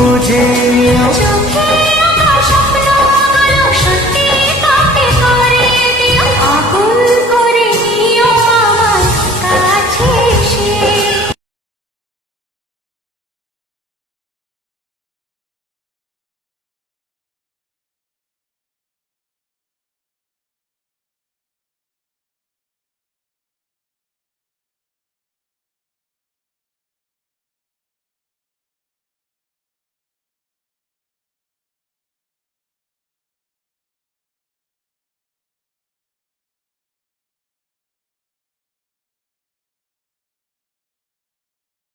不知有